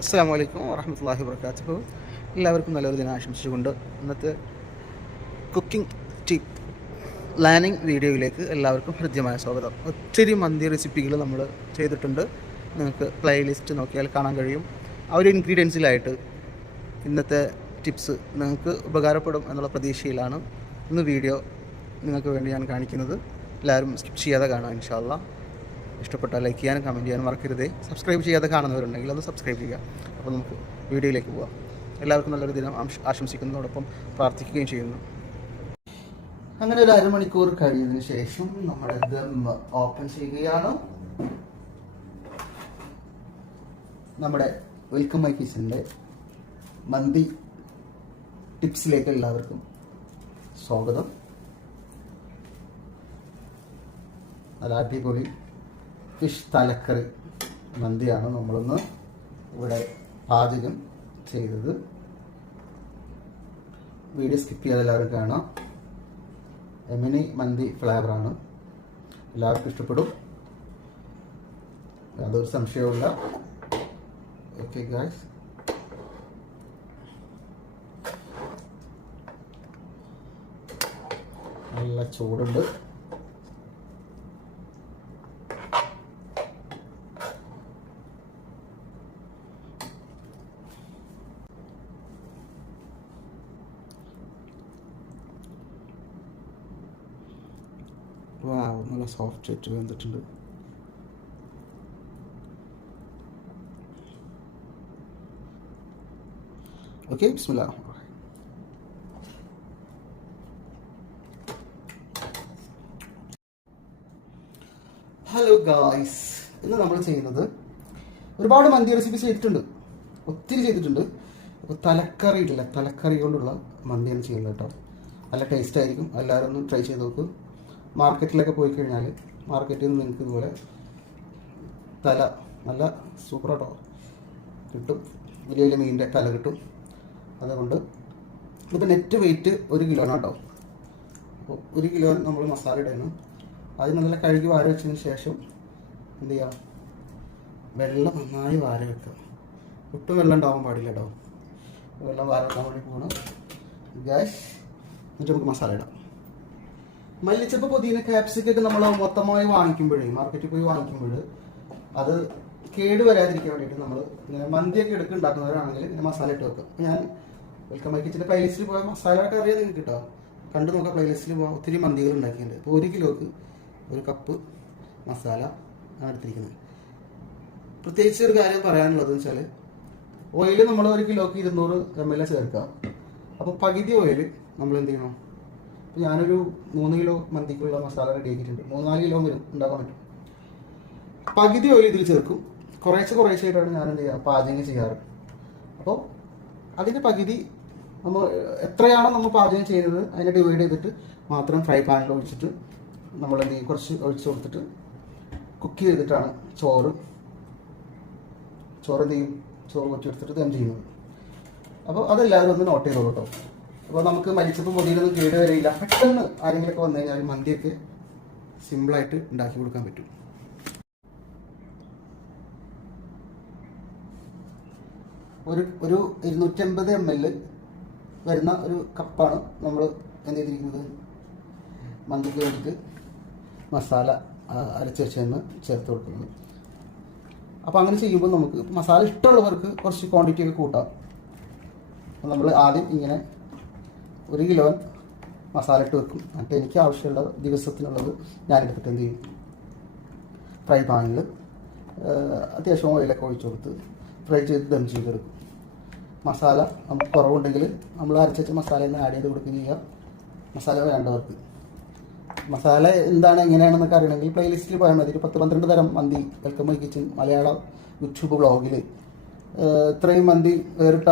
അസ്സാം വലൈക്കും വറഹമത്തല്ലാഹി വർക്കാത്തു എല്ലാവർക്കും നല്ലൊരു ദിനം ആശംസിച്ചുകൊണ്ട് ഇന്നത്തെ കുക്കിംഗ് ടിപ്പ് ലാനിങ് വീഡിയോയിലേക്ക് എല്ലാവർക്കും ഹൃദ്യമായ സ്വാഗതം. ഒത്തിരി മന്തി റെസിപ്പികൾ നമ്മൾ ചെയ്തിട്ടുണ്ട്. നിങ്ങൾക്ക് പ്ലേലിസ്റ്റ് നോക്കിയാൽ കാണാൻ കഴിയും. ആ ഒരു ഇൻഗ്രീഡിയൻസിലായിട്ട് ഇന്നത്തെ ടിപ്സ് നിങ്ങൾക്ക് ഉപകാരപ്പെടും എന്നുള്ള പ്രതീക്ഷയിലാണ് ഇന്ന് വീഡിയോ നിങ്ങൾക്ക് വേണ്ടി ഞാൻ കാണിക്കുന്നത്. എല്ലാവരും സ്കിപ്പ് ചെയ്യാതെ കാണാം ഇൻഷാല്ല ഇഷ്ടപ്പെട്ടാൽ ലൈക്ക് ചെയ്യാനും കമന്റ് ചെയ്യാനും മറക്കരുതേ. സബ്സ്ക്രൈബ് ചെയ്യാതെ കാണുന്നവരുണ്ടെങ്കിൽ അത് സബ്സ്ക്രൈബ് ചെയ്യുക. അപ്പോൾ നമുക്ക് വീഡിയോയിലേക്ക് പോവാം. എല്ലാവർക്കും നല്ലൊരു ദിനം ആംശ- ആശംസിക്കുന്നതോടൊപ്പം പ്രാർത്ഥിക്കുകയും ചെയ്യുന്നു. അങ്ങനെ ഒരു അരമണിക്കൂർ കഴിയുന്നതിന് ശേഷം നമ്മൾ ദം ഓപ്പൺ ചെയ്യുകയാണ്. നമ്മുടെ വെൽക്കം മൈ കിച്ചന്റെ മന്തി ടിപ്സിലേക്ക് എല്ലാവർക്കും സ്വാഗതം. നല്ല അടിപൊളി ഫിഷ് തലക്കറി മന്തിയാണ് നമ്മളൊന്ന് ഇവിടെ പാചകം ചെയ്തത്. വീഡിയോ സ്കിപ്പ് ചെയ്യാതെ എല്ലാവരും കാണാം. എമിനി മന്തി ഫ്ലേവറാണ്. എല്ലാവർക്കും ഇഷ്ടപ്പെടും. യാതൊരു സംശയവുമില്ല ഓക്കെ ഗായ്സ് നല്ല ചൂടുണ്ട്. നല്ല സോഫ്റ്റ് ആയിട്ട് വെന്തിട്ടുണ്ട് ഓക്കെ ബിസ്മില്ല ഹലോ ഗായ്സ് ഇന്ന് നമ്മൾ ചെയ്യുന്നത് ഒരുപാട് മന്തി റെസിപ്പി ചെയ്തിട്ടുണ്ട് ഒത്തിരി ചെയ്തിട്ടുണ്ട്. അപ്പോൾ തലക്കറി ഇല്ല തലക്കറി കൊണ്ടുള്ള മന്തിയാണ് ചെയ്യുന്നത് കേട്ടോ. നല്ല ടേസ്റ്റ് ആയിരിക്കും. എല്ലാവരും ഒന്ന് ട്രൈ ചെയ്ത് നോക്കൂ. മാർക്കറ്റിലൊക്കെ പോയി കഴിഞ്ഞാൽ മാർക്കറ്റിൽ നിന്ന് നിങ്ങൾക്ക് ഇതുപോലെ തല നല്ല സൂപ്പർ കേട്ടോ. വലിയ വലിയ മീനിന്റെ തല കിട്ടും. അതുകൊണ്ട് ഇതിപ്പോൾ നെറ്റ് വെയിറ്റ് ഒരു കിലോ ആണ് കേട്ടോ. അപ്പോൾ ഒരു കിലോ നമ്മൾ മസാല ഇടണം. അത് നല്ല കഴുകി വാര വെച്ചതിന് ശേഷം എന്ത് ചെയ്യാം? വെള്ളം നന്നായി വാര വെക്കുക. ഒട്ടും വെള്ളം ഉണ്ടാവാൻ പാടില്ല കേട്ടോ. വെള്ളം വാര വെക്കാൻ വേണ്ടി പോകണം ഗ്യാസ് എന്നിട്ട് നമുക്ക് മസാല ഇടാം. മല്ലിച്ചപ്പ് പുതിന ക്യാപ്സിക്കൊക്കെ നമ്മൾ മൊത്തമായി വാങ്ങിക്കുമ്പോഴേ മാർക്കറ്റിൽ പോയി വാങ്ങിക്കുമ്പോൾ അത് കേട് വരാതിരിക്കാൻ വേണ്ടിയിട്ട് നമ്മൾ ഇങ്ങനെ മന്തിയൊക്കെ എടുക്ക് ഉണ്ടാക്കുന്നവരാണെങ്കിൽ മസാല ഇട്ട് വെക്കും. ഞാൻ വെൽക്കം ബൈ കിച്ചന്റെ പ്ലേലിസ്റ്റിൽ പോയ ഒക്കെ അറിയാതെ നിങ്ങൾക്ക് കിട്ടാം കണ്ടു നോക്കാം പ്ലേലിസ്റ്റിൽ പോകാം ഒത്തിരി മന്തികൾ ഉണ്ടാക്കിയിട്ടുണ്ട്. അപ്പോൾ ഒരു കിലോക്ക് ഒരു കപ്പ് മസാല ആണ് എടുത്തിരിക്കുന്നത്. പ്രത്യേകിച്ച് ഒരു കാര്യം പറയാനുള്ളത് വെച്ചാൽ ഓയിൽ നമ്മൾ ഒരു കിലോക്ക് ഇരുന്നൂറ് എം എൽ ചേർക്കാം അപ്പോൾ പകുതി ഓയിൽ നമ്മൾ എന്ത് ചെയ്യണം? അപ്പോൾ ഞാനൊരു മൂന്ന് കിലോ മന്തിക്കുള്ള മസാല റെഡി ആക്കിയിട്ടുണ്ട്. മൂന്ന് നാല് കിലോ വരും. ഉണ്ടാക്കാൻ പറ്റും. പകുതി ഓയിൽ ഇതിൽ ചേർക്കും. കുറേശ്ശെ കുറേശ്ശായിട്ടാണ് ഞാൻ എന്ത് ചെയ്യുക? പാചകം ചെയ്യാറ്. അപ്പോൾ അതിന്റെ പകുതി നമ്മൾ എത്രയാണോ നമ്മൾ പാചകം ചെയ്യുന്നത് അതിനെ ഡിവൈഡ് ചെയ്തിട്ട് മാത്രം ഫ്രൈ പാനിൽ ഒഴിച്ചിട്ട് നമ്മൾ എന്ത് ചെയ്യും? കുറച്ച് ഒഴിച്ച് കൊടുത്തിട്ട് കുക്ക് ചെയ്തിട്ടാണ് ചോറ്. ചോറ് എന്ത് ചെയ്യും? ചോറ് കൊച്ചെടുത്തിട്ട് ദം ചെയ്യുന്നത്. അപ്പോൾ അതെല്ലാവരും ഒന്ന് നോട്ട് ചെയ്തോളൂ കേട്ടോ. അപ്പോൾ നമുക്ക് മരിച്ചപ്പോൾ മുതിയിലൊന്നും കേട് വരില്ല. പെട്ടെന്ന് ആരെങ്കിലുമൊക്കെ വന്നു കഴിഞ്ഞാൽ മന്തിയൊക്കെ സിമ്പിളായിട്ട് ഉണ്ടാക്കി കൊടുക്കാൻ പറ്റും. ഒരു ഒരു ഇരുന്നൂറ്റമ്പത് എം എൽ വരുന്ന ഒരു കപ്പാണ് നമ്മൾ എന്ത് ചെയ്തിരിക്കുന്നത്? മന്തിക്ക് വേണ്ടി മസാല അരച്ചുവെച്ചെന്ന് ചേർത്ത് കൊടുക്കുന്നത്. അപ്പോൾ അങ്ങനെ ചെയ്യുമ്പോൾ നമുക്ക് മസാല ഇഷ്ടമുള്ളവർക്ക് കുറച്ച് ക്വാണ്ടിറ്റി ഒക്കെ കൂട്ടാം. നമ്മൾ ആദ്യം ഇങ്ങനെ ഒരു കിലോ മസാല ഇട്ട് വെക്കും. എന്നിട്ട് എനിക്ക് ആവശ്യമുള്ള ദിവസത്തിനുള്ളത് ഞാൻ എടുത്തിട്ട് എന്ത് ചെയ്യും? ഫ്രൈ പാനിൽ അത്യാവശ്യം ഓയിലൊക്കെ ഒഴിച്ച് കൊടുത്ത് ഫ്രൈ ചെയ്ത് ദം ചെയ്തെടുക്കും. മസാല നമുക്ക് കുറവുണ്ടെങ്കിൽ നമ്മൾ അരച്ചുവെച്ച മസാല ഒന്ന് ആഡ് ചെയ്ത് കൊടുക്കുകയും ചെയ്യുക മസാല വേണ്ടവർക്ക്. മസാല എന്താണ് എങ്ങനെയാണെന്നൊക്കെ അറിയണമെങ്കിൽ പ്ലേലിസ്റ്റിൽ പോയാൽ മതി. ഒരു പത്ത് പന്ത്രണ്ട് തരം mandi welcome my kitchen Malayalam YouTube ബ്ലോഗിൽ ഇത്രയും മന്തി വേറിട്ട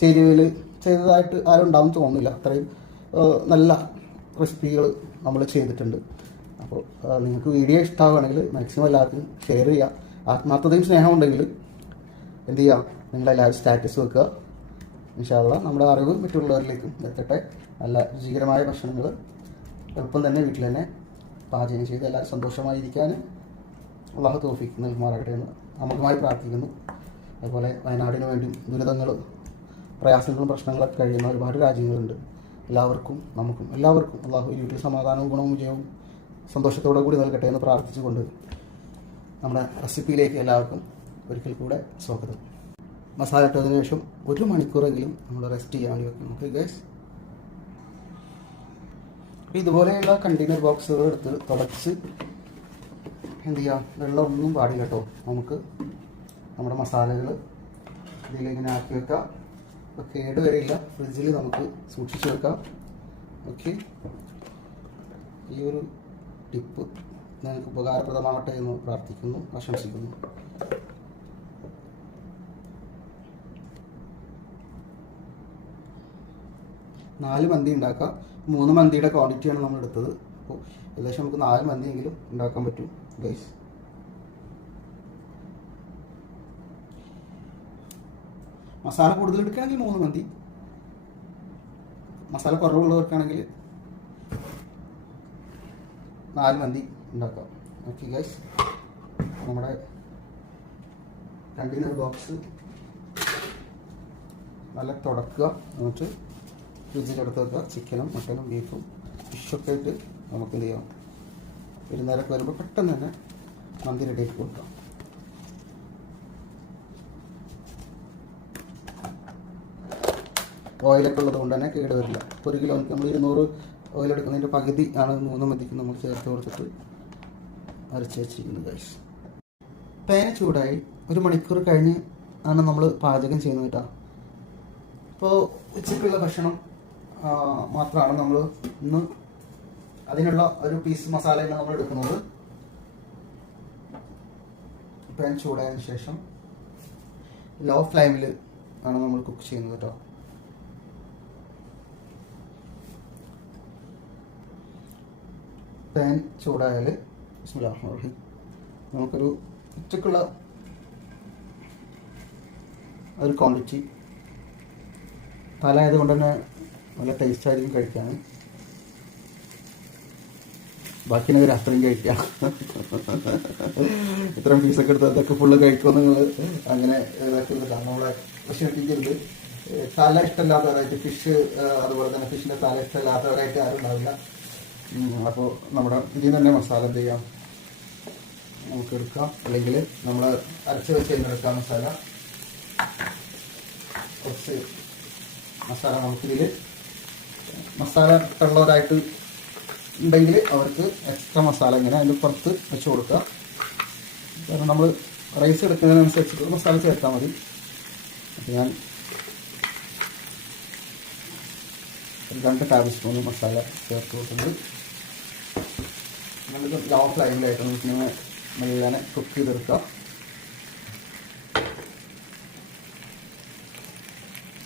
ചേരുവയിൽ ചെയ്തതായിട്ട് ആരും ഉണ്ടാവും തോന്നുന്നില്ല. അത്രയും നല്ല റെസിപ്പികൾ നമ്മൾ ചെയ്തിട്ടുണ്ട്. അപ്പോൾ നിങ്ങൾക്ക് വീഡിയോ ഇഷ്ടമാവുകയാണെങ്കിൽ മാക്സിമം എല്ലാവർക്കും ഷെയർ ചെയ്യുക ആത്മാർത്ഥതയും സ്നേഹം ഉണ്ടെങ്കിൽ എന്ത് ചെയ്യുക നിങ്ങളെല്ലാവരും സ്റ്റാറ്റസ് വെക്കുക. ഇൻഷാല്ല നമ്മുടെ അറിവ് മറ്റുള്ളവരിലേക്കും എത്തട്ടെ. നല്ല രുചികരമായ ഭക്ഷണങ്ങൾ എളുപ്പം തന്നെ വീട്ടിൽ തന്നെ പാചകം ചെയ്ത് എല്ലാവരും സന്തോഷമായിരിക്കാൻ അള്ളാഹു തോഫിക്ക് നൽകുമാറാകട്ടെ എന്ന് അമുഖമായി പ്രാർത്ഥിക്കുന്നു. അതുപോലെ വയനാടിന് വേണ്ടി ദുരിതങ്ങളും പ്രയാസങ്ങളും പ്രശ്നങ്ങളൊക്കെ കഴിയുന്ന ഒരുപാട് രാജ്യങ്ങളുണ്ട്. എല്ലാവർക്കും നമുക്കും എല്ലാവർക്കും അള്ളാഹു ഈ സമാധാനവും ഗുണവും വിജയവും സന്തോഷത്തോടെ കൂടി നൽകട്ടെ എന്ന് പ്രാർത്ഥിച്ചുകൊണ്ട് നമ്മുടെ റെസിപ്പിയിലേക്ക് എല്ലാവർക്കും ഒരിക്കൽ കൂടെ സ്വാഗതം. മസാല ഇട്ടതിന് ശേഷം ഒരു മണിക്കൂറെങ്കിലും നമ്മൾ റെസ്റ്റ് ചെയ്യാൻ വേണ്ടി വെക്കണം. ഓക്കെ ഗൈസ് ഇതുപോലെയുള്ള കണ്ടെയ്നർ ബോക്സുകൾ എടുത്ത് തുടച്ച് എന്ത് ചെയ്യാം? വെള്ളമൊന്നും പാടില്ല കേട്ടോ. നമുക്ക് നമ്മുടെ മസാലകൾ ഇതിലിങ്ങനെ ആക്കി വെക്കാം. അപ്പോൾ കേട് വരില്ല ഫ്രിഡ്ജിൽ നമുക്ക് സൂക്ഷിച്ചു വെക്കാം. ഓക്കെ. ഈ ഒരു ടിപ്പ് നിങ്ങൾക്ക് ഉപകാരപ്രദമാവട്ടെ എന്ന് പ്രാർത്ഥിക്കുന്നു ആശംസിക്കുന്നു. നാല് മന്തി ഉണ്ടാക്കാം. മൂന്ന് മന്തിയുടെ ക്വാണ്ടിറ്റിയാണ് നമ്മൾ എടുത്തത് അപ്പോൾ ഏകദേശം നമുക്ക് നാല് മന്തിയെങ്കിലും ഉണ്ടാക്കാൻ പറ്റും ഗൈസ് മസാല കൂടുതൽ എടുക്കുകയാണെങ്കിൽ മൂന്ന് മന്തി മസാല കുറവുള്ളവർക്കാണെങ്കിൽ നാല് മന്തി ഉണ്ടാക്കാം. ഓക്കെ ഗൈസ് നമ്മുടെ കണ്ടെയ്നർ ബോക്സ് നല്ല തുടക്കുക. എന്നിട്ട് ഫ്രിഡ്ജിലെടുത്ത് വെക്കുക. ചിക്കനും മട്ടനും ബീഫും ഫിഷൊക്കെ ആയിട്ട് നമുക്ക് എന്ത് ചെയ്യാം? പെരുന്നേരൊക്കെ വരുമ്പോൾ പെട്ടെന്ന് തന്നെ മന്തി റെഡിയാക്കി കൊടുക്കാം. ഓയിലൊക്കെ ഉള്ളത് കൊണ്ട് തന്നെ കേട് വരില്ല. ഒരു കിലോ നമ്മൾ ഇരുന്നൂറ് ഓയിൽ എടുക്കുന്നതിന്റെ പകുതി ആണ് മൂന്ന് മതിക്ക് നമ്മൾ ചേർത്ത് കൊടുത്തിട്ട് അരച്ച് വെച്ചിരിക്കുന്നത് ഗൈസ് പാൻ ചൂടായി. ഒരു മണിക്കൂർ കഴിഞ്ഞ് ആണ് നമ്മൾ പാചകം ചെയ്യുന്നത് കേട്ടോ ഇപ്പോൾ ഉച്ചയ്ക്കുള്ള ഭക്ഷണം മാത്രമാണ് നമ്മൾ ഇന്ന് അതിനുള്ള ഒരു പീസ് മസാലയാണ് നമ്മൾ എടുക്കുന്നത്. പാൻ ചൂടായതിനു ശേഷം ലോ ഫ്ലെയിമിൽ ആണ് നമ്മൾ കുക്ക് ചെയ്യുന്നത് കേട്ടോ പാൻ ചൂടായാൽ ബിസ്മില്ലാഹി നമുക്കൊരു ഉച്ചക്കുള്ള ഒരു ക്വാണ്ടിറ്റി. തല കൊണ്ട് തന്നെ നല്ല ടേസ്റ്റ് ആയിരിക്കും കഴിക്കാൻ. ബാക്കി നമുക്ക് രാത്രിയും കഴിക്കാം. ഇത്രയും പീസൊക്കെ എടുത്ത് അതൊക്കെ ഫുള്ള് കഴിക്കുമോ നിങ്ങൾ അങ്ങനെ ഇതാക്കുന്നില്ല നമ്മളെ വിഷമിപ്പിക്കരുത് തല ഇഷ്ടമില്ലാത്തവരായിട്ട് ഫിഷ് അതുപോലെ തന്നെ ഫിഷിന്റെ തല ഇഷ്ടമില്ലാത്തവരായിട്ട് ആരും ഉണ്ടാവില്ല. അപ്പോൾ നമ്മുടെ ഇതിൽ നിന്ന് തന്നെ മസാല എന്ത് ചെയ്യാം? നമുക്ക് എടുക്കാം. അല്ലെങ്കിൽ നമ്മൾ അരച്ച് വെച്ച് കഴിഞ്ഞെടുക്കാം മസാല കുറച്ച് മസാല നമുക്കിതിൽ മസാല ഉള്ളവരായിട്ട് ഉണ്ടെങ്കിൽ അവർക്ക് എക്സ്ട്രാ മസാല ഇങ്ങനെ അതിന്റെ പുറത്ത് വെച്ച് കൊടുക്കുക. കാരണം നമ്മൾ റൈസ് എടുക്കുന്നതിനനുസരിച്ച് മസാല ചേർത്താൽ മതി. അപ്പോൾ ഞാൻ രണ്ട് ടേബിൾ സ്പൂൺ മസാല ചേർത്ത് കൊടുക്കുന്നത് നമ്മളിത് ലോ ഫ്ലെയിമിലായിട്ട് നമുക്കിങ്ങനെ മെല്ലനെ കുക്ക് ചെയ്തെടുക്കാം.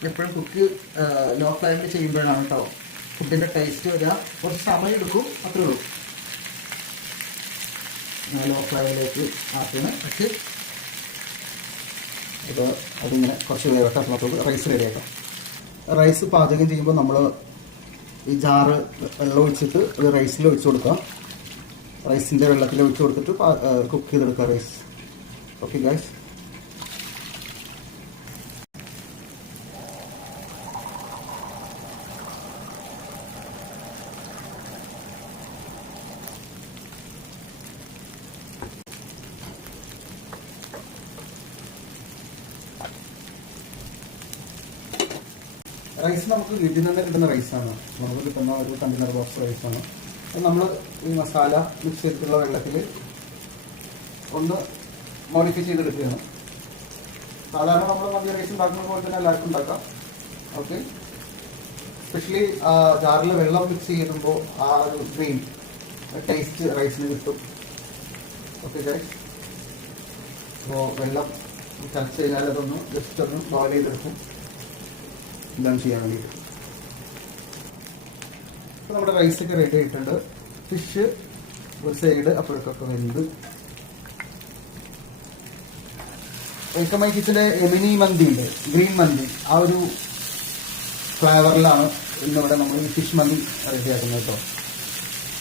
എപ്പോഴും കുക്ക് ലോ ഫ്ലൈമിൽ ചെയ്യുമ്പോഴാണ് കേട്ടോ ഫുഡിന്റെ ടേസ്റ്റ് വരിക കുറച്ച് സമയം എടുക്കും അത്രേ ഉള്ളൂ. ലോ ഫ്ലൈമിലേക്ക് ആക്കണം പക്ഷേ ഇപ്പോൾ അതിങ്ങനെ കുറച്ച് വേവട്ടെ റൈസ് റൈസ് റെഡിയാക്കാം റൈസ് പാചകം ചെയ്യുമ്പോൾ നമ്മൾ ഈ ജാറ് വെള്ളം ഒഴിച്ചിട്ട് റൈസിൽ ഒഴിച്ചു കൊടുക്കുക റൈസിന്റെ വെള്ളത്തിൽ ഒഴിച്ച് കൊടുത്തിട്ട് കുക്ക് ചെയ്തെടുക്കുക റൈസ്. ഓക്കെ ഗൈസ് റൈസ് നമുക്ക് വീട്ടിൽ നിന്ന് കിട്ടുന്ന റൈസാണ് നമുക്ക് കിട്ടുന്ന ഒരു കണ്ടെയ്നർ ബോക്സ് റൈസാണ് നമ്മൾ ഈ മസാല മിക്സ് ചെയ്തിട്ടുള്ള വെള്ളത്തിൽ ഒന്ന് മോഡിഫൈ ചെയ്തെടുക്കുകയാണ്. സാധാരണ നമ്മൾ മന്തി റൈസ് ഉണ്ടാക്കുന്ന പോലെ തന്നെ എല്ലാവർക്കും ഉണ്ടാക്കാം. ഓക്കെ സ്പെഷ്യലി ജാറിൽ വെള്ളം മിക്സ് ചെയ്യുമ്പോൾ ആ ഒരു ഗ്രീൻ ടേസ്റ്റ് റൈസിന് കിട്ടും. ഓക്കെ ഗൈസ് അപ്പോൾ വെള്ളം ചർച്ച കഴിഞ്ഞാൽ അതൊന്ന് ജസ്റ്റ് ഒന്ന് ബോയിൽ ചെയ്തെടുക്കും. എന്താണ് ചെയ്യാൻ വേണ്ടിയിട്ട്. നമ്മുടെ റൈസൊക്കെ റെഡി ആയിട്ടുണ്ട്. ഫിഷ് ഒരു സൈഡ് അപ്പോഴൊക്കെ വരുന്നത് ഏക്കമൈ കിച്ചന്റെ എമിനി മന്തി ഉണ്ട്. ഗ്രീൻ മന്തി. ആ ഒരു ഫ്ലേവറിലാണ് ഇന്നിവിടെ നമ്മൾ ഈ ഫിഷ് മന്തി റെഡിയാക്കുന്നത് കേട്ടോ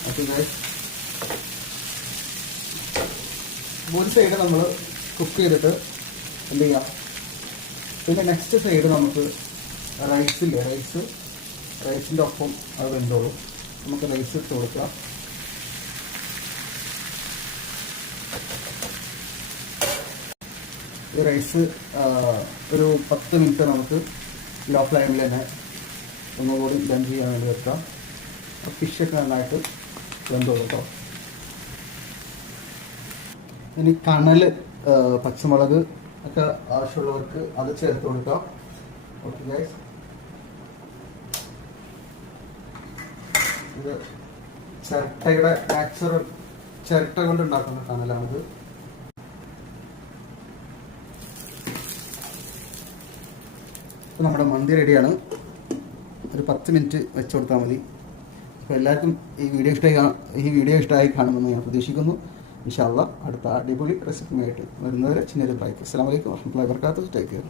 ഓക്കെ ഒരു സൈഡ് നമ്മൾ കുക്ക് ചെയ്തിട്ട് എന്ത് ചെയ്യാം? പിന്നെ നെക്സ്റ്റ് സൈഡ് നമുക്ക് റൈസില്ലേ റൈസ് റൈസിന്റെ ഒപ്പം അത് വെന്തോളും. നമുക്ക് റൈസ് ഇട്ട് കൊടുക്കാം. ഈ റൈസ് ഒരു പത്ത് മിനിറ്റ് നമുക്ക് ലോ ഫ്ലെയിമിൽ തന്നെ ഒന്നുകൂടി ദം ചെയ്യാൻ വേണ്ടി വെക്കാം. ഫിഷൊക്കെ നന്നായിട്ട് വെന്തോളൂ ഇനി കണൽ പച്ചമുളക് ഒക്കെ ആവശ്യമുള്ളവർക്ക് അത് ചേർത്ത് കൊടുക്കാം. ഓക്കെ ഗൈസ് ഇത് ചിരട്ടയുടെ നാച്ചുറൽ ചിരട്ട കൊണ്ട് ഉണ്ടാക്കുന്ന കനലാണിത് നമ്മുടെ മന്തി റെഡിയാണ് ഒരു പത്ത് മിനിറ്റ് വെച്ച് കൊടുത്താൽ മതി. അപ്പോൾ എല്ലാവർക്കും ഈ വീഡിയോ ഇഷ്ടമായി ഈ വീഡിയോ ഇഷ്ടമായി കാണുമെന്ന് ഞാൻ പ്രതീക്ഷിക്കുന്നു. ഇൻഷാല്ല അടുത്ത അടിപൊളി റെസിപ്പിയുമായിട്ട് വരുന്നവരെ ചിന്നൊരു ബൈക്ക് അസ്സാം വലൈക്കും വർഹമുല്ലാ ടേക്ക് കെയർ